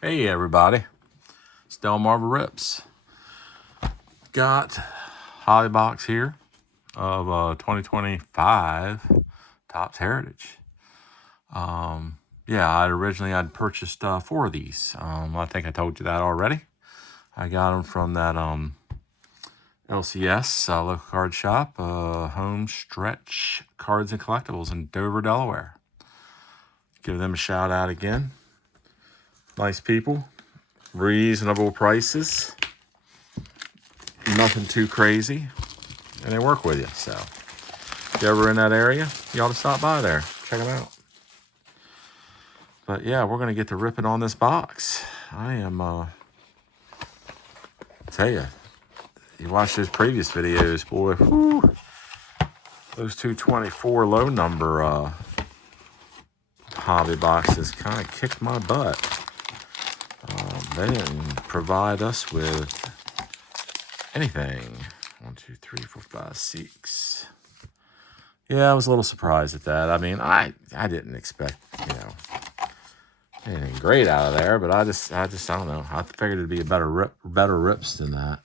Hey everybody, it's Delmarva Rips. Got Holly box here of 2025 TOPPS Heritage. Yeah, I'd purchased 4 of these. I think I told you that already. I got them from that LCS local card shop, Home Stretch Cards and Collectibles in Dover, Delaware. Give them a shout out again. Nice people, reasonable prices. Nothing too crazy, and they work with you. So if you're ever in that area, you ought to stop by there, check them out. But yeah, we're gonna get to ripping on this box. I am tell you, you watch those previous videos, boy, whew, those 224 low number hobby boxes kind of kicked my butt. They didn't provide us with anything. 1, 2, 3, 4, 5, 6. Yeah, I was a little surprised at that. I mean, I didn't expect, anything great out of there, but I just I don't know. I figured it'd be a better rips than that.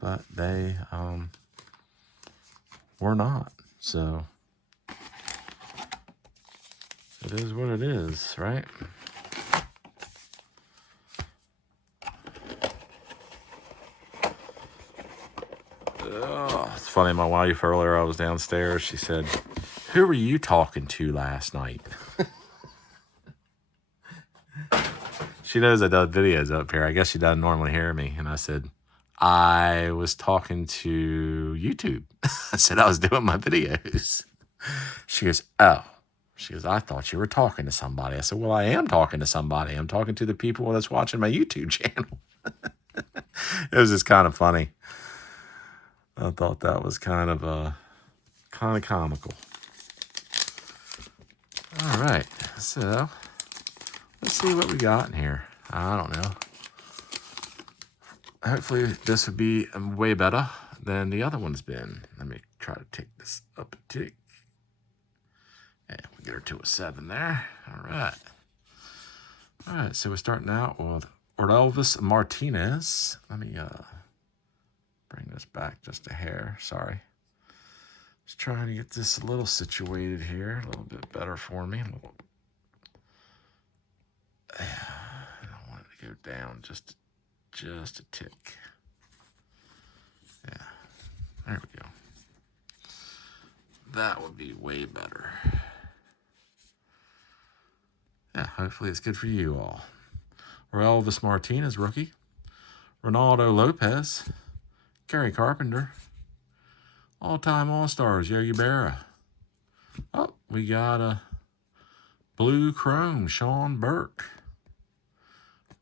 But they were not. So it is what it is, right? It's funny, my wife earlier, I was downstairs, she said, "Who were you talking to last night?" She knows I do videos up here. I guess she doesn't normally hear me. And I said, I was talking to YouTube. I said, I was doing my videos. She goes, oh. She goes, I thought you were talking to somebody. I said, well, I am talking to somebody. I'm talking to the people that's watching my YouTube channel. It was just kind of funny. I thought that was kind of comical. All right, so let's see what we got in here. I don't know. Hopefully this would be way better than the other one's been. Let me try to take this up a tick. And we'll get her to a 7 there. All right, so we're starting out with Orelvis Martinez. Let me bring this back just a hair. Sorry. Just trying to get this a little situated here, a little bit better for me. I don't want it to go down just a tick. Yeah, there we go. That would be way better. Yeah, hopefully it's good for you all. Elvis Martinez, rookie. Ronaldo Lopez. Gary Carpenter. All-time All-Stars, Yogi Berra. Oh, we got a blue chrome, Sean Burke.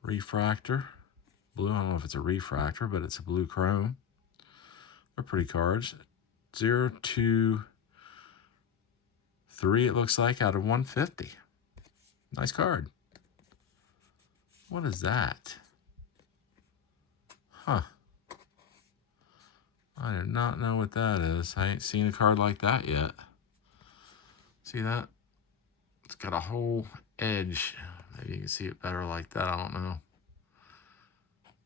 Refractor. Blue, I don't know if it's a refractor, but it's a blue chrome. They're pretty cards. 0 to 3, it looks like, out of 150. Nice card. What is that? Huh. I do not know what that is. I ain't seen a card like that yet. See that? It's got a whole edge. Maybe you can see it better like that. I don't know.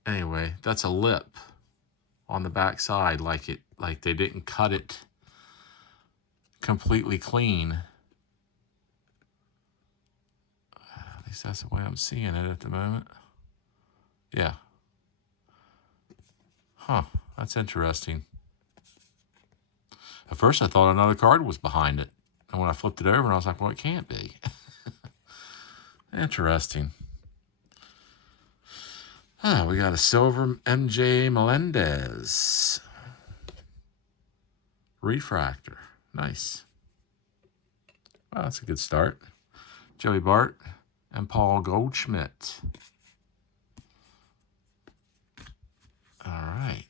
Anyway, that's a lip on the back side, like they didn't cut it completely clean. At least that's the way I'm seeing it at the moment. Yeah. Huh. That's interesting. At first, I thought another card was behind it. And when I flipped it over, I was like, well, it can't be. Interesting. We got a silver MJ Melendez. Refractor. Nice. Well, that's a good start. Joey Bart and Paul Goldschmidt. All right.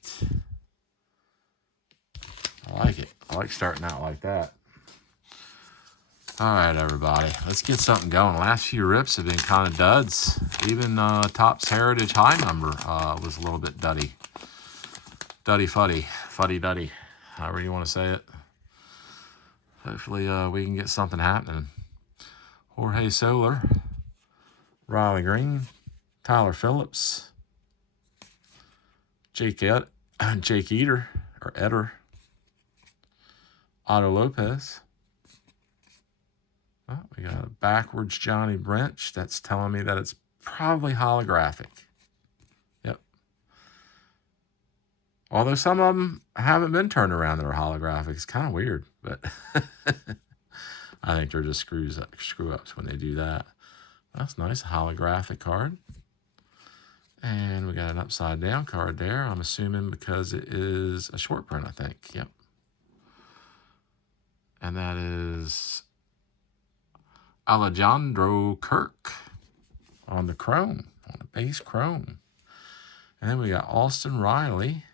I like it. I like starting out like that. All right, everybody. Let's get something going. Last few rips have been kind of duds. Even TOPPS Heritage High number was a little bit duddy. Duddy-fuddy. Fuddy-duddy. However you want to say it. Hopefully we can get something happening. Jorge Soler. Riley Green. Tyler Phillips, Jake Eater, or Eder, Otto Lopez. Oh, we got a backwards Johnny Bench. That's telling me that it's probably holographic. Yep. Although some of them haven't been turned around that are holographic. It's kind of weird, but I think they're just screw-ups when they do that. That's nice, a holographic card. And we got an upside-down card there. I'm assuming because it is a short print, I think. Yep. And that is Alejandro Kirk on the chrome, on the base chrome. And then we got Austin Riley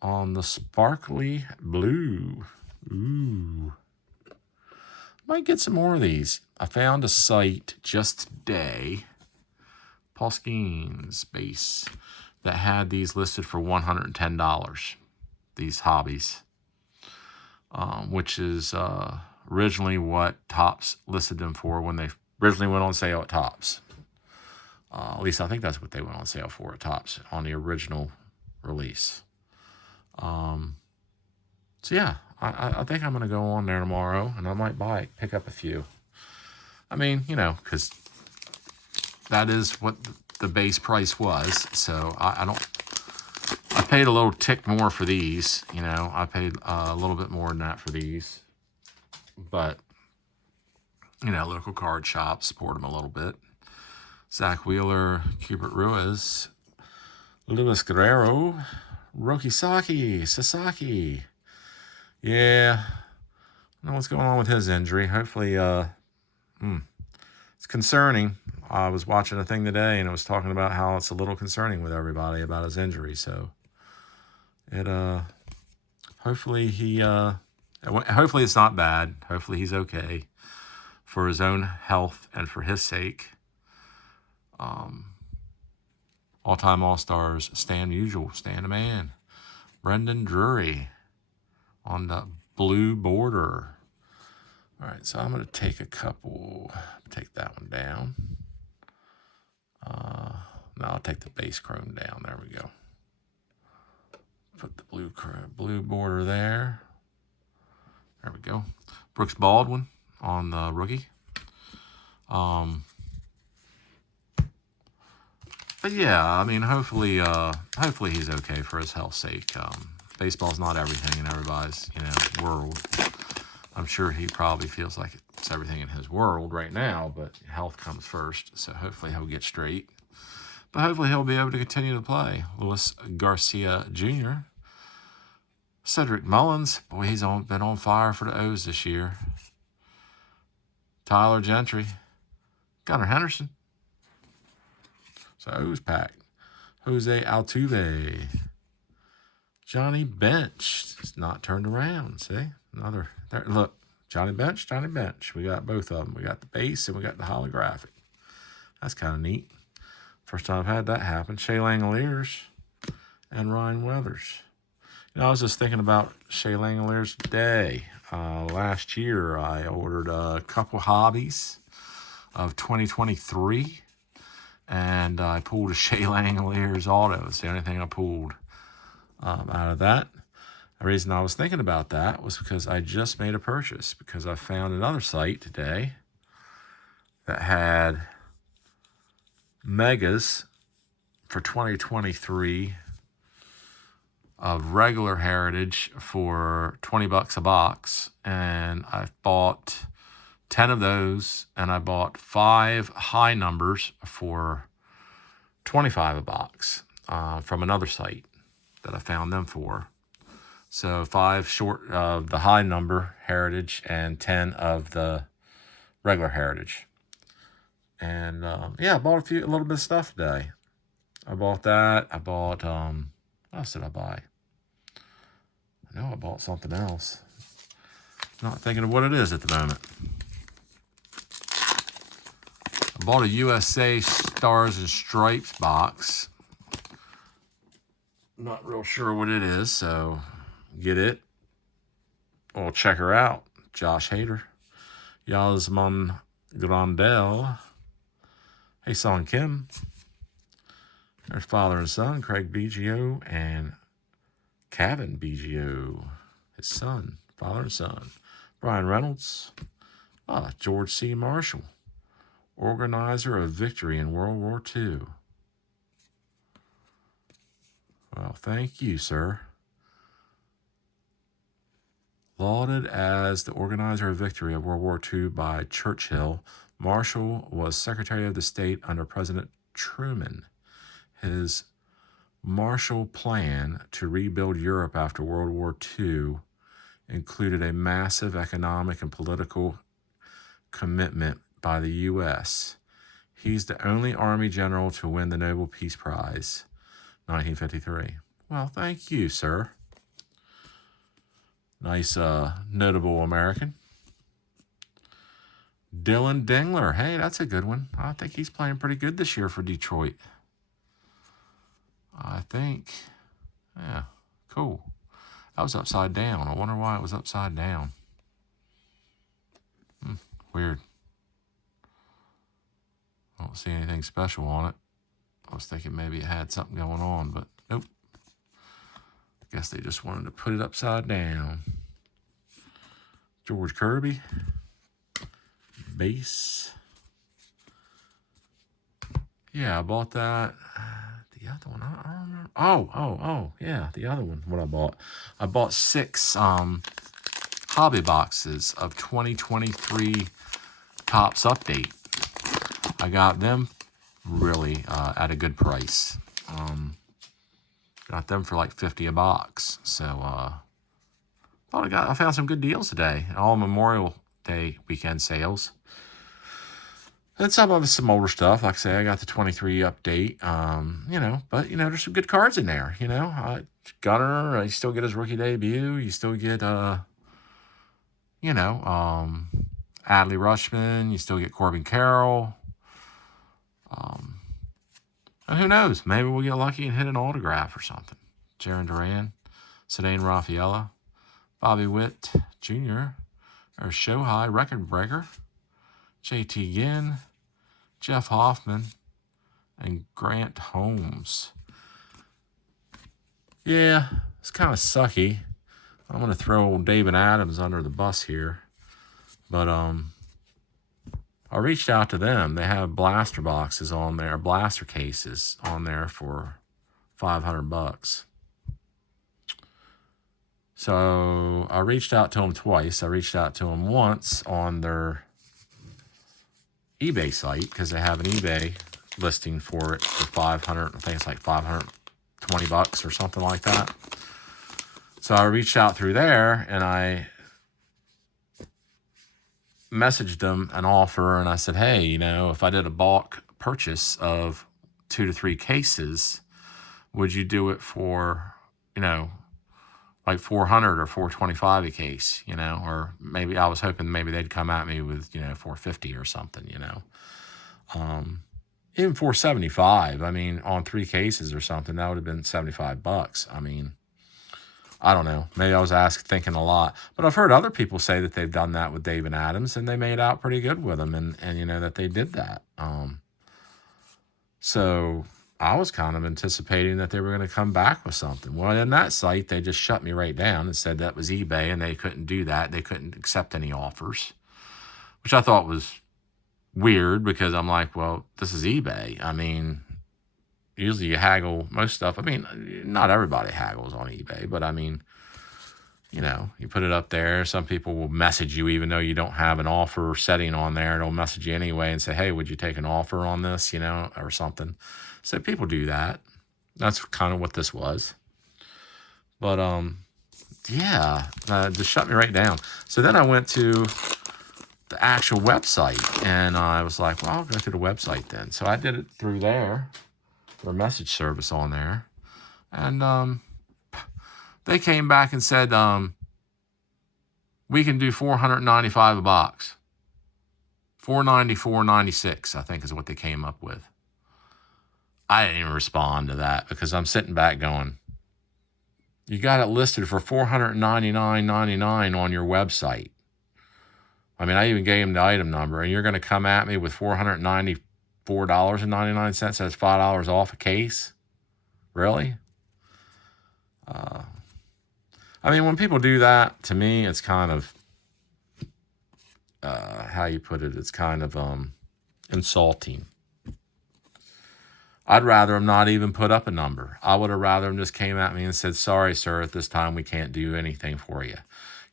on the sparkly blue. Ooh. Might get some more of these. I found a site just today, Paul Skeens base, that had these listed for $110, these hobbies, which is originally what TOPPS listed them for when they originally went on sale at TOPPS. At least I think that's what they went on sale for at TOPPS on the original release. So yeah, I think I'm going to go on there tomorrow, and I might pick up a few. I mean, you know, because that is what the base price was. So I paid a little tick more for these. You know, I paid a little bit more than that for these. But, you know, local card shops support them a little bit. Zach Wheeler, Cubert Ruiz, Luis Guerrero, Roki Sasaki. Yeah, I don't know what's going on with his injury. Hopefully, it's concerning. I was watching a thing today, and it was talking about how it's a little concerning with everybody about his injury. So, hopefully hopefully it's not bad. Hopefully he's okay for his own health and for his sake. All-time All-Stars, Stan Musial, Stan the Man. Brendan Drury on the blue border. All right, so I'm going to take take that one down. No, I'll take the base chrome down. There we go. Put the blue border there. There we go. Brooks Baldwin on the rookie. But yeah, I mean, hopefully he's okay for his health's sake. Baseball's not everything in everybody's, world. I'm sure he probably feels like it's everything in his world right now, but health comes first. So hopefully he'll get straight. But hopefully he'll be able to continue to play. Luis Garcia Jr. Cedric Mullins. Boy, he's been on fire for the O's this year. Tyler Gentry. Gunnar Henderson. So O's pack. Jose Altuve. Johnny Bench. It's not turned around. See? Another. There, look. Johnny Bench. We got both of them. We got the base and we got the holographic. That's kind of neat. First time I've had that happen. Shea Langoliers and Ryan Weathers. I was just thinking about Shea Langoliers today. Last year, I ordered a couple hobbies of 2023, and I pulled a Shea Langoliers auto. It's the only thing I pulled out of that. The reason I was thinking about that was because I just made a purchase, because I found another site today that had megas for 2023 of regular heritage for $20 a box, and I bought 10 of those, and I bought 5 high numbers for $25 a box from another site that I found them for. So 5 short of the high number heritage and 10 of the regular heritage. And yeah, I bought a little bit of stuff today. I bought that. I bought what else did I buy? I know I bought something else. Not thinking of what it is at the moment. I bought a USA Stars and Stripes box. Not real sure what it is, so get it. We'll check her out. Josh Hader. Yasmán Grandal. Hey, Son Kim. There's father and son, Craig BGO and Kevin BGO, his son, father and son. Brian Reynolds. George C. Marshall, organizer of victory in World War II. Well, thank you, sir. Lauded as the organizer of victory of World War II by Churchill, Marshall was Secretary of the State under President Truman. His Marshall Plan to rebuild Europe after World War II included a massive economic and political commitment by the U.S. He's the only Army general to win the Nobel Peace Prize, 1953. Well, thank you, sir. Nice, notable American. Dylan Dingler. Hey, that's a good one. I think he's playing pretty good this year for Detroit. I think. Yeah, cool. That was upside down. I wonder why it was upside down. Weird. I don't see anything special on it. I was thinking maybe it had something going on, but nope. I guess they just wanted to put it upside down. George Kirby. Base. Yeah, I bought that. The other one, I don't remember. Oh, yeah, the other one, what I bought. I bought 6 hobby boxes of 2023 TOPPS Update. I got them really at a good price. Got them for like $50 a box. So I found some good deals today. All Memorial Day weekend sales. And some of it's some older stuff. Like I say, I got the 23 update. But there's some good cards in there. Gunner, you still get his rookie debut. You still get Adley Rutschman. You still get Corbin Carroll. And who knows? Maybe we'll get lucky and hit an autograph or something. Jaron Duran, Sedane Rafaela, Bobby Witt Jr., or Shohei Record Breaker, JT Ginn, Jeff Hoffman, and Grant Holmes. Yeah, it's kind of sucky. I'm going to throw old David Adams under the bus here. But I reached out to them. They have blaster boxes on there, blaster cases on there for $500. So I reached out to them twice. I reached out to them once on their eBay site because they have an eBay listing for it for $500. I think it's like $520 or something like that. So I reached out through there and I messaged them an offer and I said, hey, if I did a bulk purchase of 2 to 3 cases, would you do it for, like $400 or $425 a case, or maybe I was hoping maybe they'd come at me with, $450 or something, even $475. I mean, on 3 cases or something, that would have been $75. I mean, I don't know. Maybe I was thinking a lot, but I've heard other people say that they've done that with David Adams and they made out pretty good with him and that they did that. So I was kind of anticipating that they were going to come back with something. Well, in that site, they just shut me right down and said that was eBay and they couldn't do that. They couldn't accept any offers, which I thought was weird because I'm like, well, this is eBay. I mean, usually you haggle most stuff. I mean, not everybody haggles on eBay, but I mean, you put it up there. Some people will message you even though you don't have an offer setting on there. They'll message you anyway and say, hey, would you take an offer on this, or something. So people do that. That's kind of what this was. But, just shut me right down. So then I went to the actual website and I was like, well, I'll go to the website then. So I did it through there, their message service on there. And they came back and said, we can do $495 a box. $494.96, I think is what they came up with. I didn't even respond to that because I'm sitting back going, you got it listed for $499.99 on your website. I mean, I even gave him the item number, and you're going to come at me with $494 $4.99. That's $5 off a case. Really? I mean, when people do that, to me, it's kind of, how you put it, it's kind of insulting. I'd rather them not even put up a number. I would have rather them just came at me and said, sorry, sir, at this time we can't do anything for you.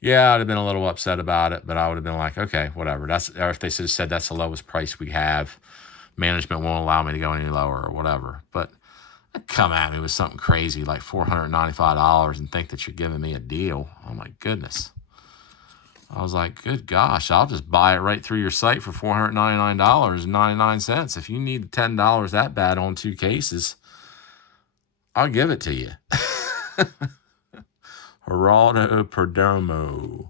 Yeah, I'd have been a little upset about it, but I would have been like, okay, whatever. Or if they said that's the lowest price we have, management won't allow me to go any lower or whatever. But come at me with something crazy like $495 and think that you're giving me a deal. Oh my goodness. I was like, good gosh, I'll just buy it right through your site for $499.99. If you need $10 that bad on 2 cases, I'll give it to you. Geraldo Perdomo.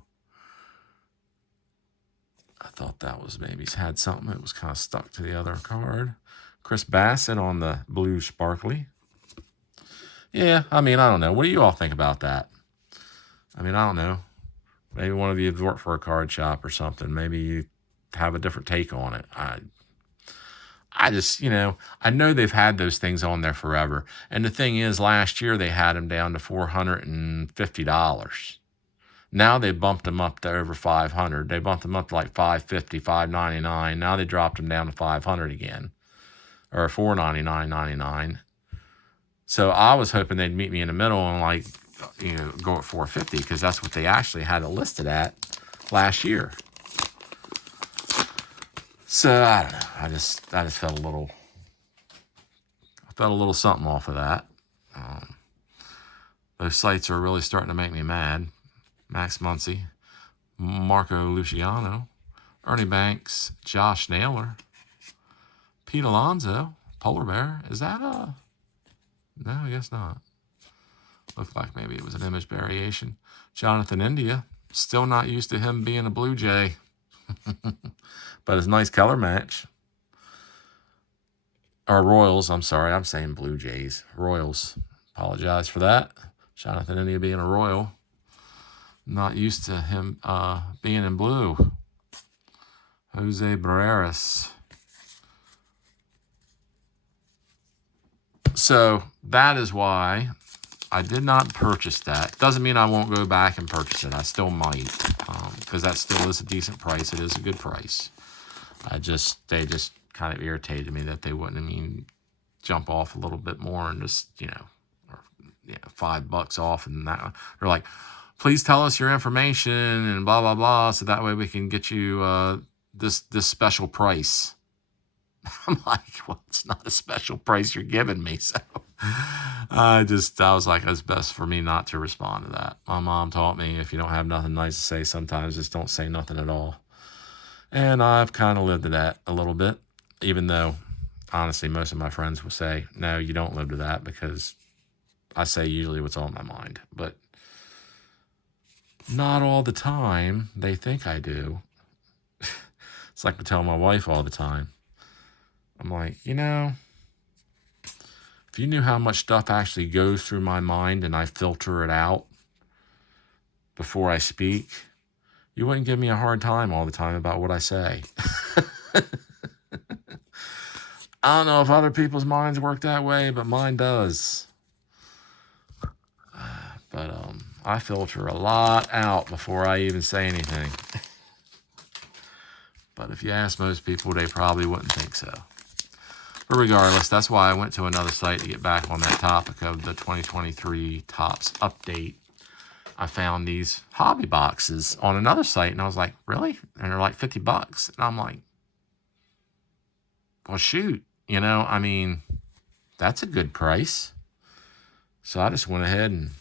I thought that was maybe had something. It was kind of stuck to the other card. Chris Bassett on the blue sparkly. Yeah, I mean, I don't know. What do you all think about that? I mean, I don't know. Maybe one of you have worked for a card shop or something. Maybe you have a different take on it. I just, I know they've had those things on there forever. And the thing is, last year they had them down to $450. Now they bumped them up to over $500. They bumped them up to like $550, $599. Now they dropped them down to $500 again, or $499.99. So I was hoping they'd meet me in the middle and go at $450, because that's what they actually had it listed at last year. So I don't know. I just felt a little something off of that. Those sites are really starting to make me mad. Max Muncy, Marco Luciano, Ernie Banks, Josh Naylor, Pete Alonso, Polar Bear. Is that a... No, I guess not. Looked like maybe it was an image variation. Jonathan India, still not used to him being a Blue Jay. But it's a nice color match. Or Royals, I'm sorry. I'm saying Blue Jays. Royals. Apologize for that. Jonathan India being a Royal. Not used to him being in blue. Jose Barreras. So that is why I did not purchase that. Doesn't mean I won't go back and purchase it. I still might, because that still is a decent price. It is a good price. They just kind of irritated me that they wouldn't jump off a little bit more and just, $5 off, and that they're like, please tell us your information and blah blah blah, so that way we can get you this special price. I'm like, well, it's not a special price you're giving me. So I was like, it's best for me not to respond to that. My mom taught me, if you don't have nothing nice to say, sometimes just don't say nothing at all. And I've kind of lived to that a little bit, even though, honestly, most of my friends will say, no, you don't live to that, because I say usually what's on my mind. But not all the time. They think I do. It's like I tell my wife all the time. I'm like, if you knew how much stuff actually goes through my mind and I filter it out before I speak, you wouldn't give me a hard time all the time about what I say. I don't know if other people's minds work that way, but mine does. But I filter a lot out before I even say anything. But if you ask most people, they probably wouldn't think so. But regardless, that's why I went to another site to get back on that topic of the 2023 TOPPS update. I found these hobby boxes on another site, and I was like, really? And they're like $50. And I'm like, well, shoot. That's a good price. So I just went ahead and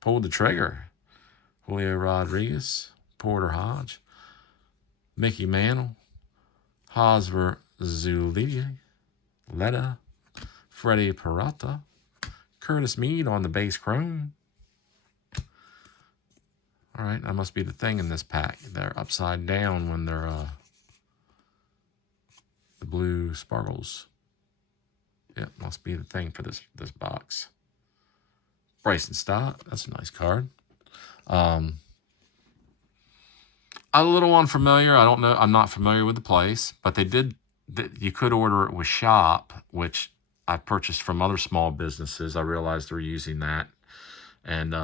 pulled the trigger. Julio Rodriguez, Porter Hodge, Mickey Mantle, Hosmer Zuniga, Letta, Freddie Peralta, Curtis Mead on the base chrome. All right, that must be the thing in this pack. They're upside down when they're the blue sparkles. Yeah, must be the thing for this box. Bryson Stott, that's a nice card. A little unfamiliar. I don't know. I'm not familiar with the place, but they did you could order it with shop, which I purchased from other small businesses. I realized they're using that, and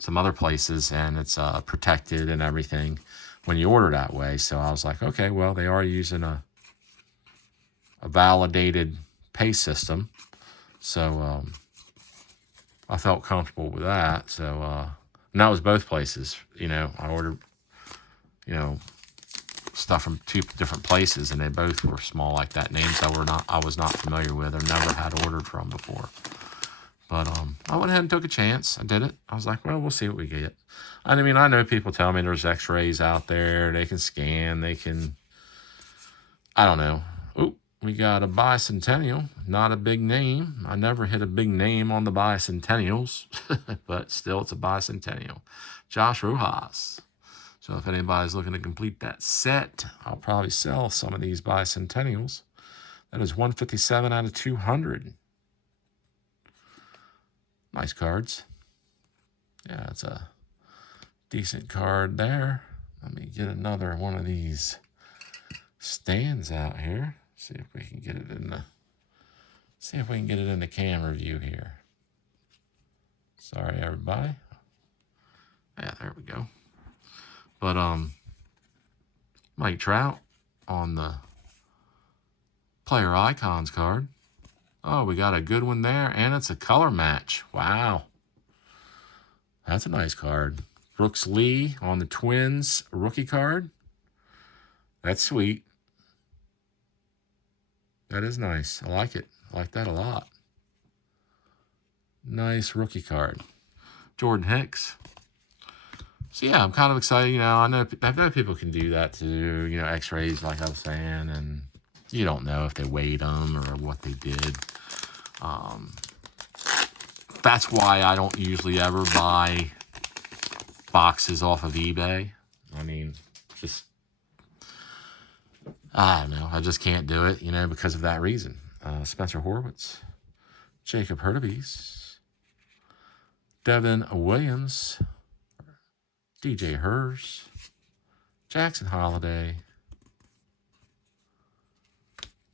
some other places, and it's protected and everything when you order that way. So I was like, okay, well, they are using a validated pay system. So I felt comfortable with that. So and that was both places. I ordered, stuff from 2 different places, and they both were small like that. Names I was not familiar with or never had ordered from before. But I went ahead and took a chance. I did it. I was like, well, we'll see what we get. I mean, I know people tell me there's x-rays out there. They can scan. They can, I don't know. Oh, we got a bicentennial. Not a big name. I never hit a big name on the bicentennials. But still, it's a bicentennial. Josh Rojas. So if anybody's looking to complete that set, I'll probably sell some of these bicentennials. That is 157 out of 200. Nice cards. Yeah, it's a decent card there. Let me get another one of these stands out here. See if we can get it in the camera view here. Sorry, everybody. Yeah, there we go. But Mike Trout on the player icons card. Oh, we got a good one there, and it's a color match. Wow. That's a nice card. Brooks Lee on the Twins rookie card. That's sweet. That is nice. I like it. I like that a lot. Nice rookie card. Jordan Hicks. So yeah, I'm kind of excited. I know people can do that too. X-rays, like I was saying, and you don't know if they weighed them or what they did. That's why I don't usually ever buy boxes off of eBay. I mean, I don't know. I just can't do it, because of that reason. Spencer Horwitz, Jacob Hurtubise, Devin Williams, DJ Hers, Jackson Holiday,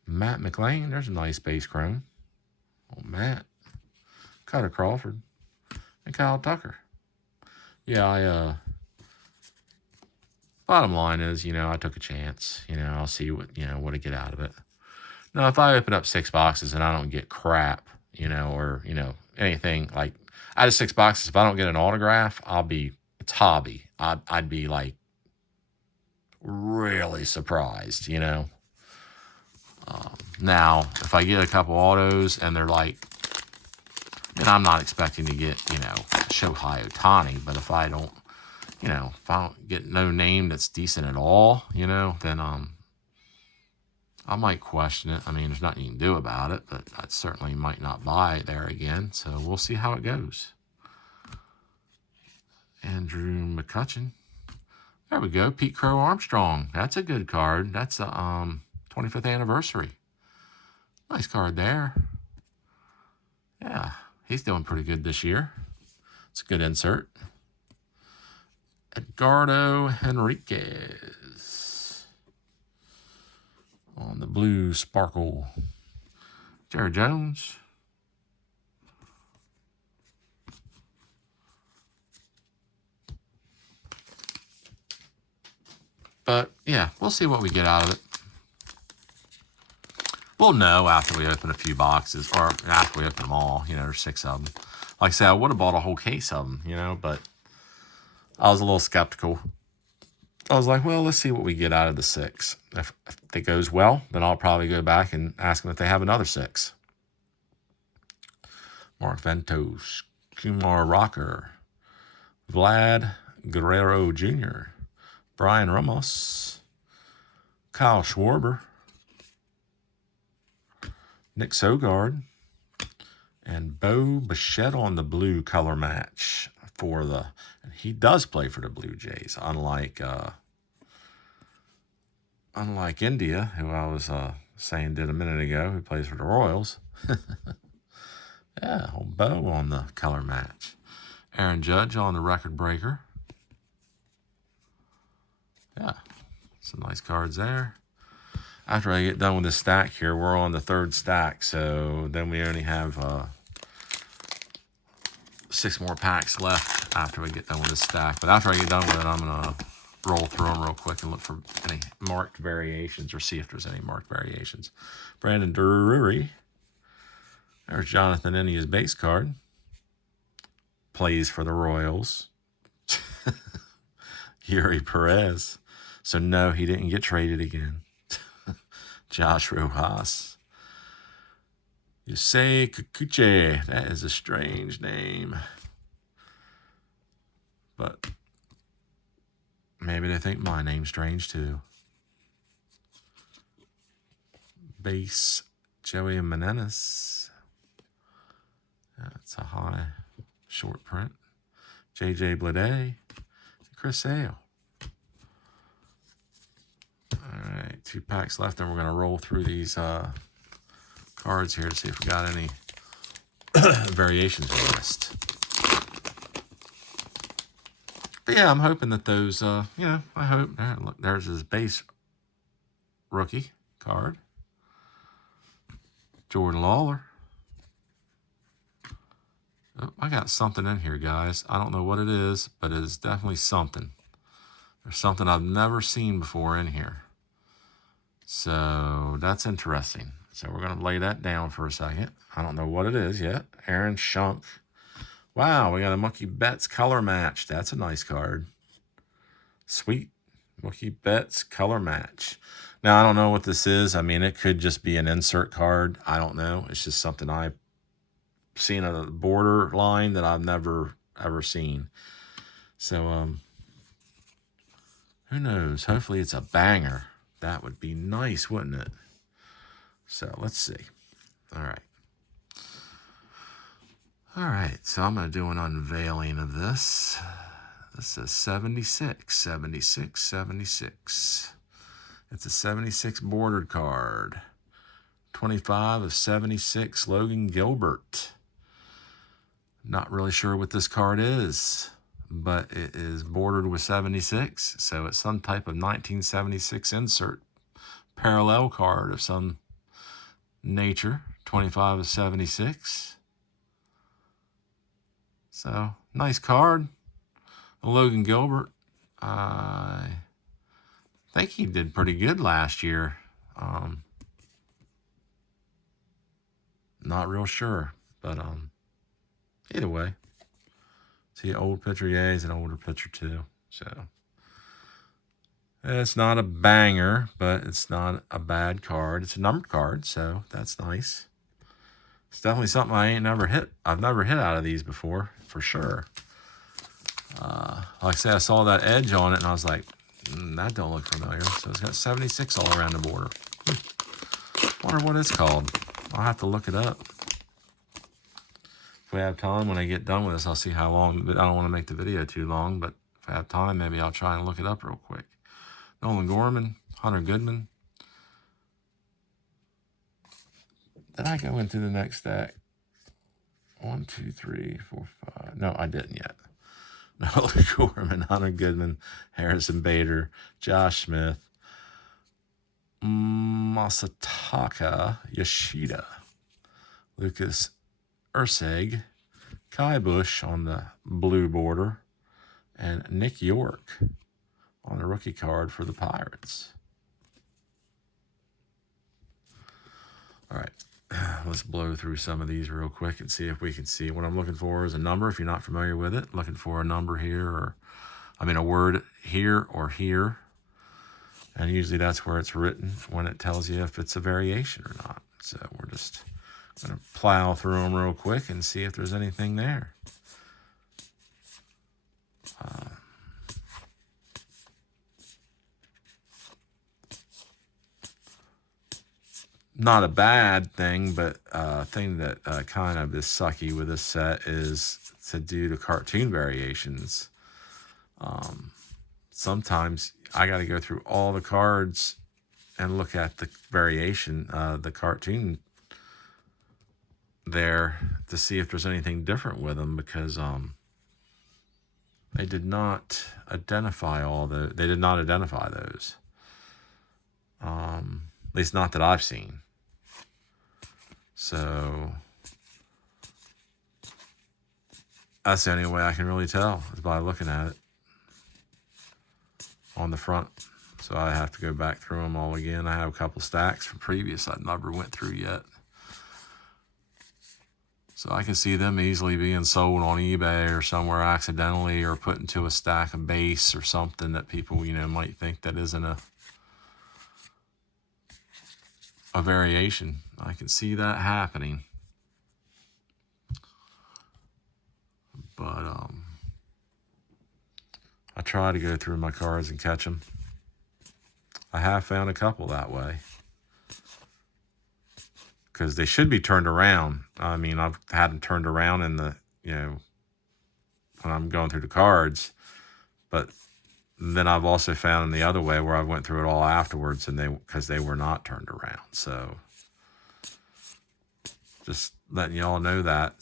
Matt McLean. There's a nice base chrome. Oh, Matt. Cutter Crawford. And Kyle Tucker. Yeah, bottom line is, I took a chance. I'll see what I get out of it. Now, if I open up 6 boxes and I don't get crap, or, anything like out of 6 boxes, if I don't get an autograph, it's hobby. I'd be like really surprised, Now, if I get a couple autos and they're like, I'm not expecting to get, Shohei Ohtani, but if I don't get no name that's decent at all, then I might question it. I mean, there's nothing you can do about it, but I certainly might not buy it there again. So we'll see how it goes. Andrew McCutcheon. There we go. Pete Crow Armstrong. That's a good card. That's a 25th anniversary. Nice card there. Yeah, he's doing pretty good this year. It's a good insert. Edgardo Henriquez on the blue sparkle. Jared Jones. But yeah, we'll see what we get out of it. We'll know after we open a few boxes, or after we open them all. There's 6 of them. Like I said, I would have bought a whole case of them, but I was a little skeptical. I was like, well, let's see what we get out of the 6. If it goes well, then I'll probably go back and ask them if they have another 6. Mark Ventos, Kumar Rocker, Vlad Guerrero Jr., Brian Ramos, Kyle Schwarber, Nick Sogard, and Bo Bichette on the blue color match and he does play for the Blue Jays, unlike India, who I was saying did a minute ago, who plays for the Royals. Yeah, old Bo on the color match. Aaron Judge on the record breaker. Yeah, some nice cards there. After I get done with this stack here, we're on the third stack, so then we only have 6 more packs left after we get done with this stack. But after I get done with it, I'm gonna roll through them real quick and look for any marked variations, or see if there's any marked variations. Brandon Drury. There's Jonathan Innia's base card. Plays for the Royals. Yuri Perez. So no, he didn't get traded again. Josh Rojas. Yusei Kikuchi. That is a strange name. But maybe they think my name's strange too. Base Joey Menendez. That's a high short print. JJ Bleday. Chris Sale. All right, 2 packs left, and we're going to roll through these cards here to see if we got any variations we missed. But yeah, I'm hoping that those, I hope. Look, there's his base rookie card. Jordan Lawler. Oh, I got something in here, guys. I don't know what it is, but it is definitely something. There's something I've never seen before in here. So that's interesting. So we're going to lay that down for a second. I don't know what it is yet. Aaron Schunk. Wow, we got a Mookie Betts color match. That's a nice card. Sweet. Mookie Betts color match. Now, I don't know what this is. I mean, it could just be an insert card. I don't know. It's just something I've seen a border line that I've never, ever seen. So, who knows? Hopefully it's a banger. That would be nice, wouldn't it? So, let's see. All right. All right, so I'm going to do an unveiling of this. This is 76, 76, 76. It's a 76 bordered card. 25 of 76, Logan Gilbert. Not really sure what this card is, but it is bordered with 76, so it's some type of 1976 insert parallel card of some nature. 25 of 76. So, nice card. Logan Gilbert. I think he did pretty good last year. Not real sure, but either way. See, an old pitcher, yeah, he's an older pitcher too. So, it's not a banger, but it's not a bad card. It's a numbered card, so that's nice. It's definitely something I ain't never hit. I've never hit out of these before, for sure. Like I said, I saw that edge on it, and I was like, that don't look familiar. So it's got 76 all around the border. Wonder what it's called. I'll have to look it up. If we have time, when I get done with this, I'll see how long. I don't want to make the video too long, but if I have time, maybe I'll try and look it up real quick. Nolan Gorman, Hunter Goodman. Did I go into the next stack? 1, 2, 3, 4, 5. No, I didn't yet. Nolan Gorman, Hunter Goodman, Harrison Bader, Josh Smith, Masataka Yoshida, Lucas Urseg, Kai Bush on the blue border, and Nick York on the rookie card for the Pirates. All right, let's blow through some of these real quick and see if we can see. What I'm looking for is a number, if you're not familiar with it. Looking for a number here, or a word here or here. And usually that's where it's written when it tells you if it's a variation or not. So we're just going to plow through them real quick and see if there's anything there. Not a bad thing, but a thing that kind of is sucky with this set is to do the cartoon variations. Sometimes I got to go through all the cards and look at the variation, the cartoon there, to see if there's anything different with them, because they did not identify all the. They did not identify those. At least not that I've seen. So that's the only way I can really tell, is by looking at it on the front. So I have to go back through them all again. I have a couple stacks from previous I never went through yet. So I can see them easily being sold on eBay or somewhere accidentally, or put into a stack of base or something that people, might think that isn't a variation. I can see that happening. But I try to go through my cards and catch them. I have found a couple that way, because they should be turned around. I mean, I've had them turned around in the, when I'm going through the cards, but then I've also found them the other way where I went through it all afterwards, and because they were not turned around. So just letting y'all know that,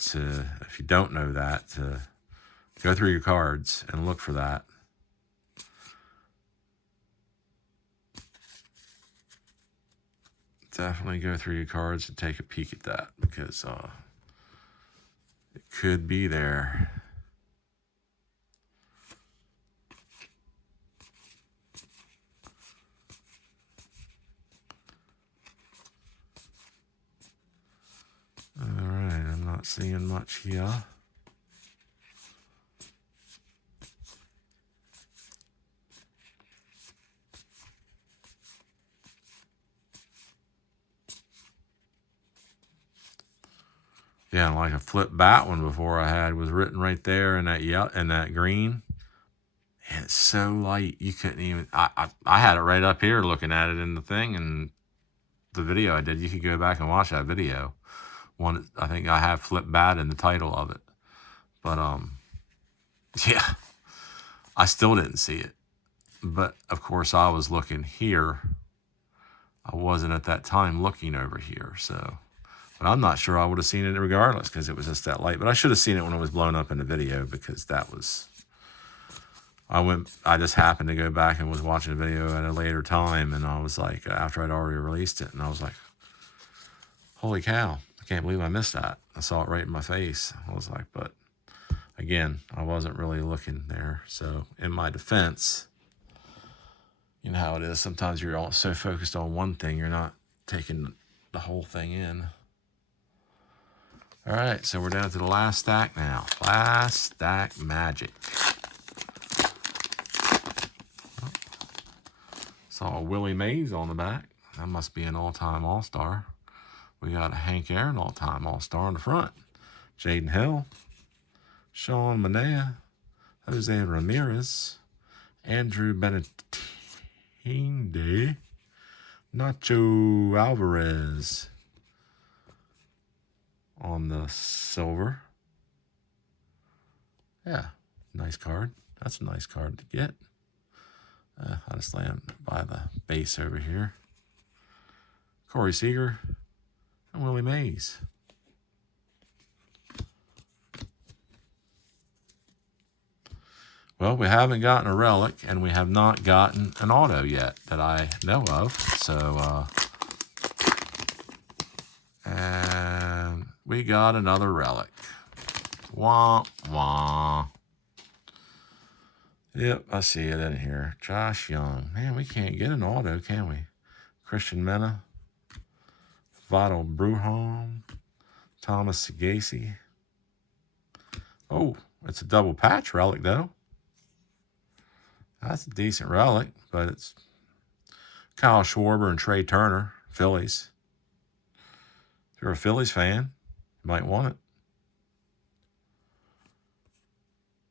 if you don't know that, to go through your cards and look for that. Definitely go through your cards and take a peek at that, because it could be there. All right, I'm not seeing much here. Yeah, like a flip bat one before I had was written right there in that yellow and that green. And it's so light, you couldn't even. I had it right up here looking at it in the thing, and the video I did. You could go back and watch that video. One, I think I have flip bat in the title of it, but yeah, I still didn't see it. But of course, I was looking here. I wasn't at that time looking over here, so. But I'm not sure I would have seen it regardless, because it was just that light. But I should have seen it when it was blown up in the video, because that was... I just happened to go back and was watching the video at a later time, and I was like, after I'd already released it, and I was like, holy cow, I can't believe I missed that. I saw it right in my face. I was like, but again, I wasn't really looking there. So in my defense, you know how it is. Sometimes you're all so focused on one thing, you're not taking the whole thing in. All right, so we're down to the last stack now. Last stack magic. Saw a Willie Mays on the back. That must be an all-time all-star. We got a Hank Aaron all-time all-star on the front. Jaden Hill, Sean Manaea, Jose Ramirez, Andrew Benintendi, Nacho Alvarez on the silver. Yeah, nice card. That's a nice card to get. I just land by the base over here. Corey Seager and Willie Mays. Well, we haven't gotten a relic, and we have not gotten an auto yet that I know of. So, and we got another relic. Wah, wah. Yep, I see it in here. Josh Young. Man, we can't get an auto, can we? Christian Mena. Vital Bruham. Thomas Sagasi. Oh, it's a double patch relic, though. That's a decent relic, but it's Kyle Schwarber and Trey Turner, Phillies. If you're a Phillies fan, you might want it.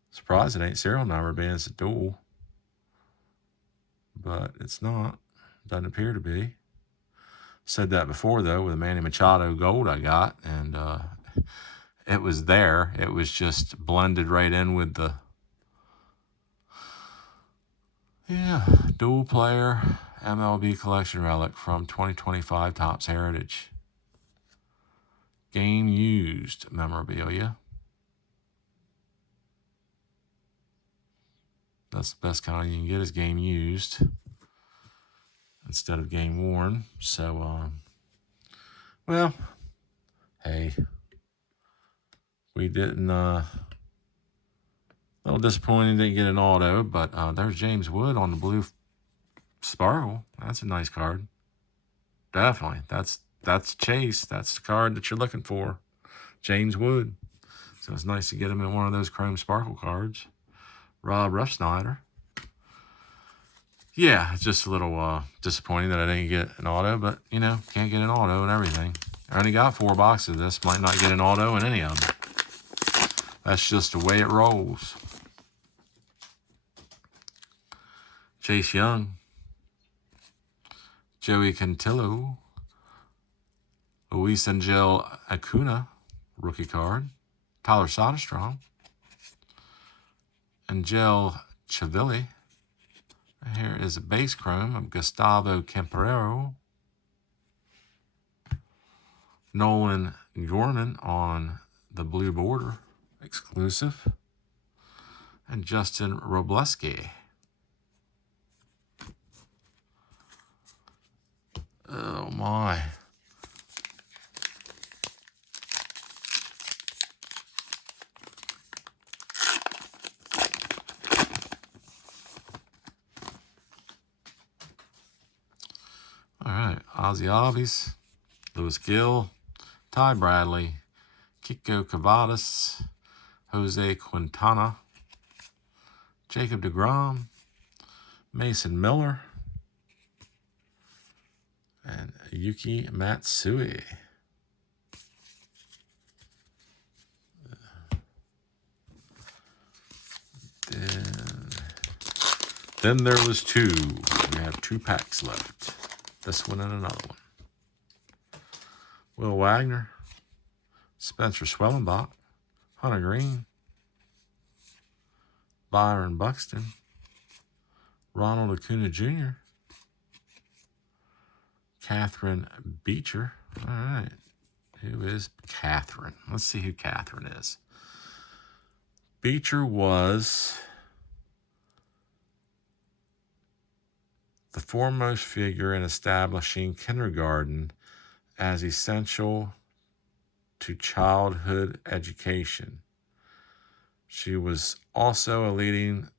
Surprised it ain't serial number, being it's a dual. But it's not. Doesn't appear to be. Said that before, though, with the Manny Machado gold I got. And it was there. It was just blended right in with the... Yeah, dual player MLB collection relic from 2025 Topps Heritage. Game used memorabilia. That's the best kind you can get, is game used. instead of game worn. So, well, hey, we didn't, a little disappointing didn't get an auto, but there's James Wood on the blue sparkle. That's a nice card. Definitely. That's Chase. That's the card that you're looking for. James Wood. So it's nice to get him in one of those chrome sparkle cards. Rob Refsnyder. Yeah, it's just a little disappointing that I didn't get an auto, but, you know, can't get an auto and everything. I only got 4 boxes of this. Might not get an auto in any of them. That's just the way it rolls. Chase Young. Joey Cantillo. Luis Angel Acuna, rookie card. Tyler Soderstrom. Angel Chavilli. Here is a base chrome of Gustavo Camperero. Nolan Gorman on the blue border, exclusive. And Justin Robleski. Oh my. All right, Ozzy Albies, Lewis Gill, Ty Bradley, Kiko Cavadas, Jose Quintana, Jacob deGrom, Mason Miller, and Yuki Matsui. Then there was 2. We have 2 packs left. This one and another one. Will Wagner, Spencer Swellenbach, Hunter Green, Byron Buxton, Ronald Acuna Jr., Catherine Beecher. All right. Who is Catherine? Let's see who Catherine is. Beecher was the foremost figure in establishing kindergarten as essential to childhood education. She was also a leading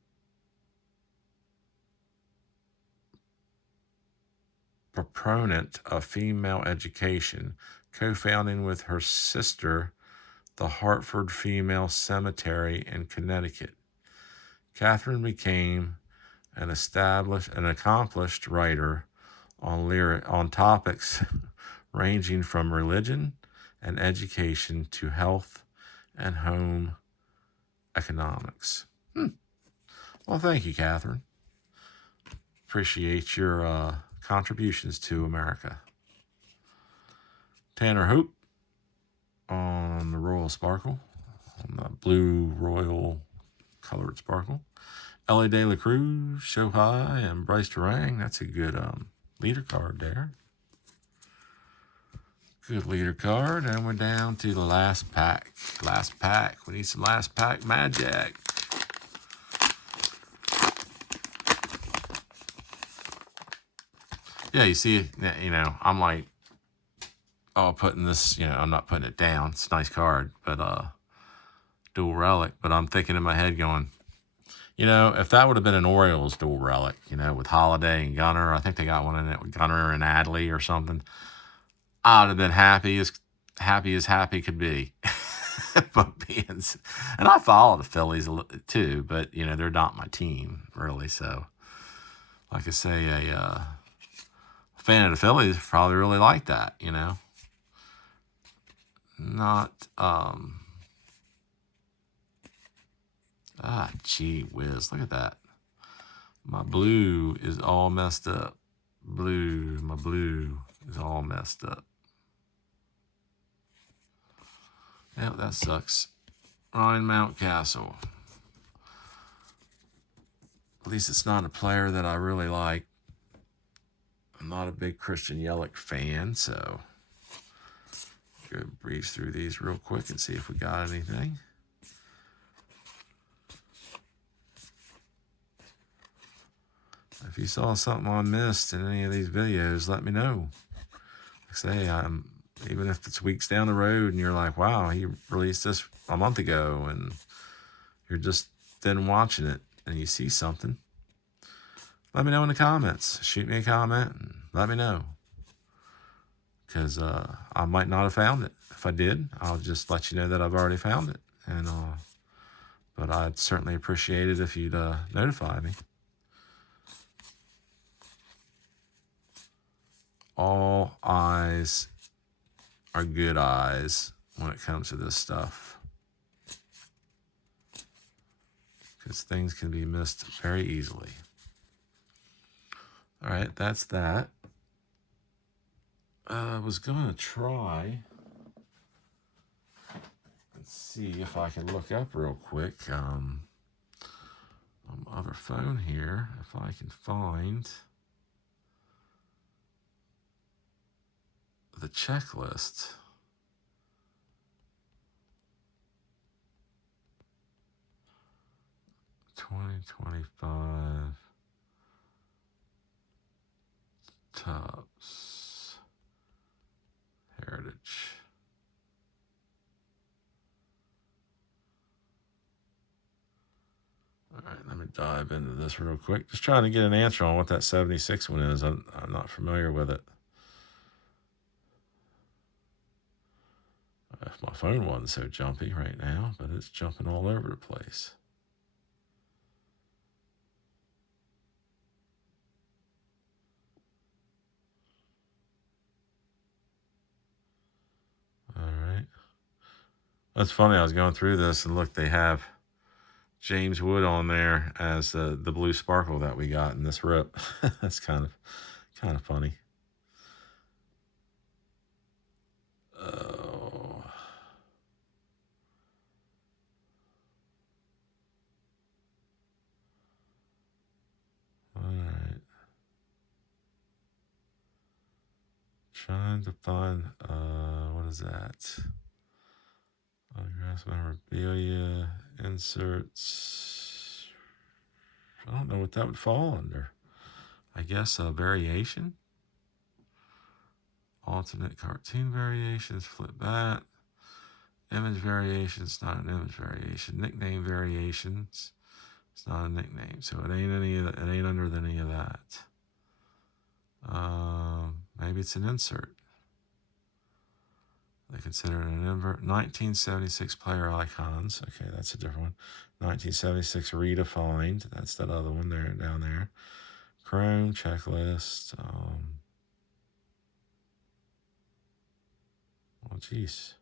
proponent of female education, co-founding with her sister the Hartford Female Cemetery in Connecticut. Catherine became an accomplished writer on topics ranging from religion and education to health and home economics. Well, thank you, Catherine. Appreciate your contributions to America. Tanner Hope on the Royal Sparkle, on the blue Royal colored Sparkle. Ellie De La Cruz, Shohei, and Bryce Terang. That's a good leader card there. Good leader card. And we're down to the last pack. Last pack. We need some last pack magic. Yeah, you see, you know, I'm like, oh, putting this, you know, I'm not putting it down. It's a nice card, but dual relic. But I'm thinking in my head going, you know, if that would have been an Orioles dual relic, you know, with Holiday and Gunnar, I think they got one in it with Gunnar and Adley or something, I would have been happy as happy could be. But and I follow the Phillies too, but, you know, they're not my team, really. So, like I say, a fan of the Phillies probably really like that, you know. Not, gee whiz, look at that. My blue is all messed up. My blue is all messed up. Yeah, that sucks. Ryan Mountcastle. At least it's not a player that I really like. I'm not a big Christian Yelich fan, so go breeze through these real quick and see if we got anything. if you saw something I missed in any of these videos, let me know. Like I say, even if it's weeks down the road and you're like, wow, he released this a month ago, and you're just then watching it and you see something, let me know in the comments. Shoot me a comment and let me know. Because I might not have found it. If I did, I'll just let you know that I've already found it. And but I'd certainly appreciate it if you'd notify me. All eyes are good eyes when it comes to this stuff. Because things can be missed very easily. All right, that's that. I was going to try. Let's see if I can look up real quick on my other phone here, if I can find the checklist. $20.25 TOPPS Heritage. All right, let me dive into this real quick. Just trying to get an answer on what that 76 one is. I'm not familiar with it. If my phone wasn't so jumpy right now, but it's jumping all over the place. All right. That's funny. I was going through this and look, they have James Wood on there as the blue sparkle that we got in this rip. That's kind of funny. Oh. All right. Trying to find, what is that? Autographs, memorabilia, inserts. I don't know what that would fall under. I guess a variation. Alternate cartoon variations, flip that. Image variations, not an image variation. Nickname variations, it's not a nickname. So it ain't any of that, it ain't under any of that. Maybe it's an insert. They consider it an invert. 1976 player icons. Okay, that's a different one. 1976 redefined. That's that other one there down there. Chrome checklist. Oh, geez.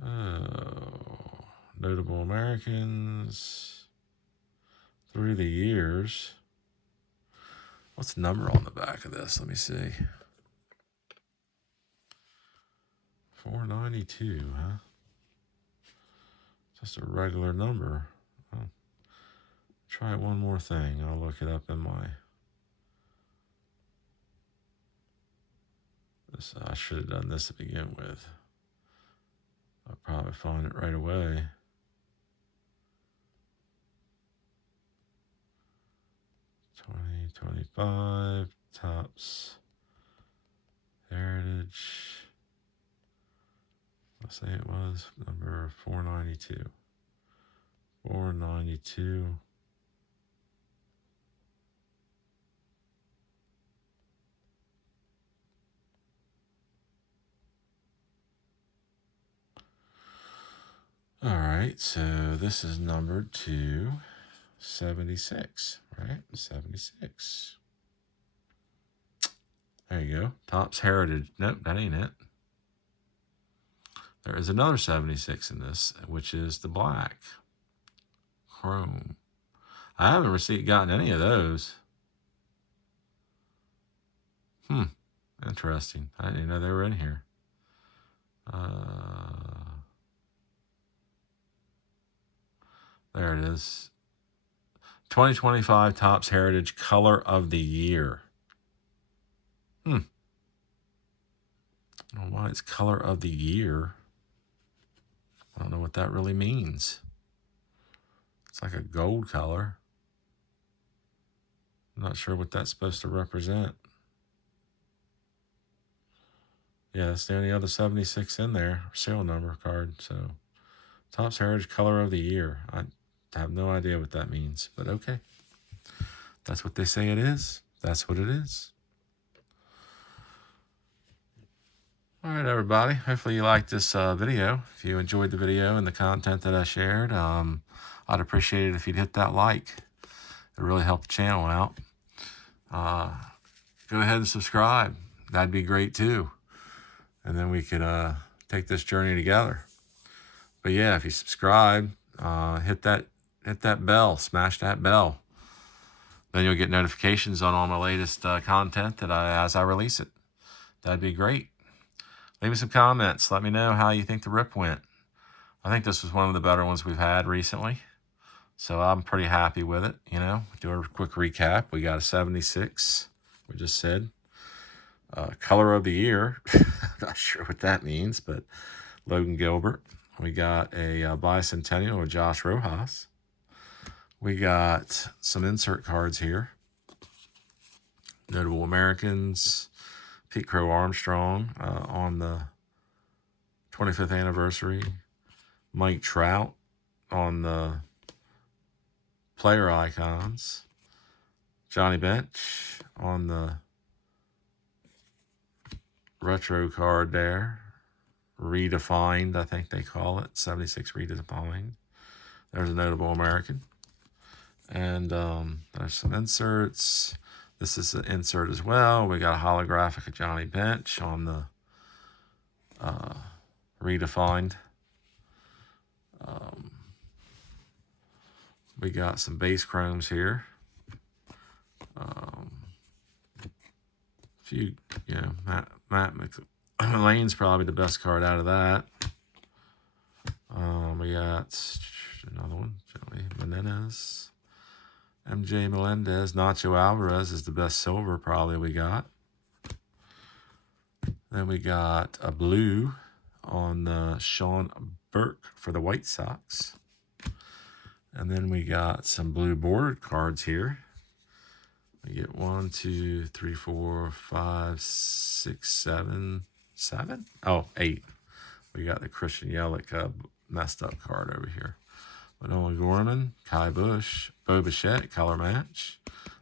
Oh, notable Americans through the years. What's the number on the back of this? Let me see. 492, huh? Just a regular number. Oh. Try one more thing. I'll look it up in my... This, I should have done this to begin with. I'll probably find it right away. $20.25 TOPPS Heritage. Let's say it was number 492. 492. All right, so this is numbered to 76, right? 76. There you go. TOPPS Heritage. Nope, that ain't it. There is another 76 in this, which is the black. Chrome. I haven't gotten any of those. Interesting. I didn't even know they were in here. There it is. 2025 TOPPS Heritage Color of the Year. I don't know why it's Color of the Year. I don't know what that really means. It's like a gold color. I'm not sure what that's supposed to represent. Yeah, that's the only other 76 in there, serial number card. So, Topps Heritage Color of the Year. I have no idea what that means, but okay. That's what they say it is. That's what it is. All right, everybody. Hopefully you liked this video. If you enjoyed the video and the content that I shared, I'd appreciate it if you'd hit that like. It really helped the channel out. Go ahead and subscribe. That'd be great too. And then we could take this journey together. But yeah, if you subscribe, hit that bell, smash that bell. Then you'll get notifications on all my latest content as I release it. That'd be great. Leave me some comments. Let me know how you think the rip went. I think this was one of the better ones we've had recently. So I'm pretty happy with it, you know. Do a quick recap. We got a 76, we just said. Color of the Year. Not sure what that means, but Logan Gilbert. We got a bicentennial with Josh Rojas. We got some insert cards here. Notable Americans. Pete Crow Armstrong on the 25th anniversary. Mike Trout on the player icons. Johnny Bench on the retro card there. Redefined, I think they call it. 76 Redefined. There's a notable American. And there's some inserts. This is an insert as well. We got a holographic of Johnny Bench on the Redefined. We got some base chromes here. Few, you know, Matt McLean's probably the best card out of that. We got another one, Joey Menendez. MJ Melendez. Nacho Alvarez is the best silver probably we got. Then we got a blue on Sean Burke for the White Sox. And then we got some blue bordered cards here. We get 1, 2, 3, 4, 5, 6, 7. 7? Oh, 8. We got the Christian Yelich messed up card over here. Manoah Gorman, Kai Bush, Bo Bichette, color match.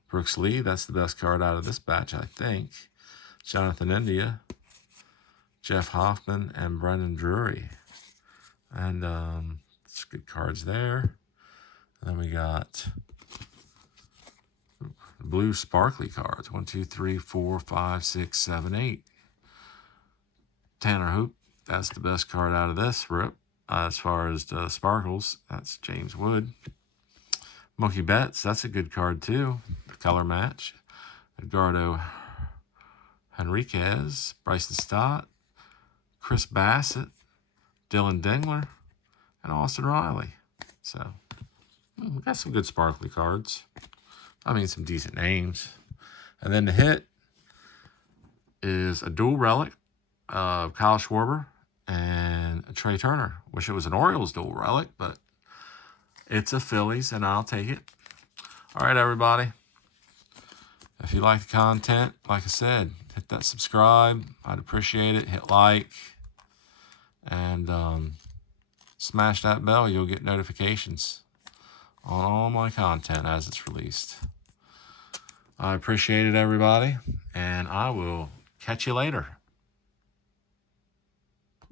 Brooks Lee, that's the best card out of this batch, I think. Jonathan India, Jeff Hoffman, and Brendan Drury. And it's good cards there. And then we got blue sparkly cards. 1, 2, 3, 4, 5, 6, 7, 8. Tanner Hoop, that's the best card out of this rip. As far as the sparkles, that's James Wood. Mookie Betts, that's a good card too. The color match. Edgardo Henriquez, Bryson Stott, Chris Bassett, Dylan Dingler, and Austin Riley. So, we got some good sparkly cards. I mean, some decent names. And then the hit is a dual relic of Kyle Schwarber and Trey Turner. Wish it was an Orioles dual relic, but it's a Phillies, and I'll take it. All right, everybody. If you like the content, like I said, hit that subscribe. I'd appreciate it. Hit like. And smash that bell. You'll get notifications on all my content as it's released. I appreciate it, everybody. And I will catch you later.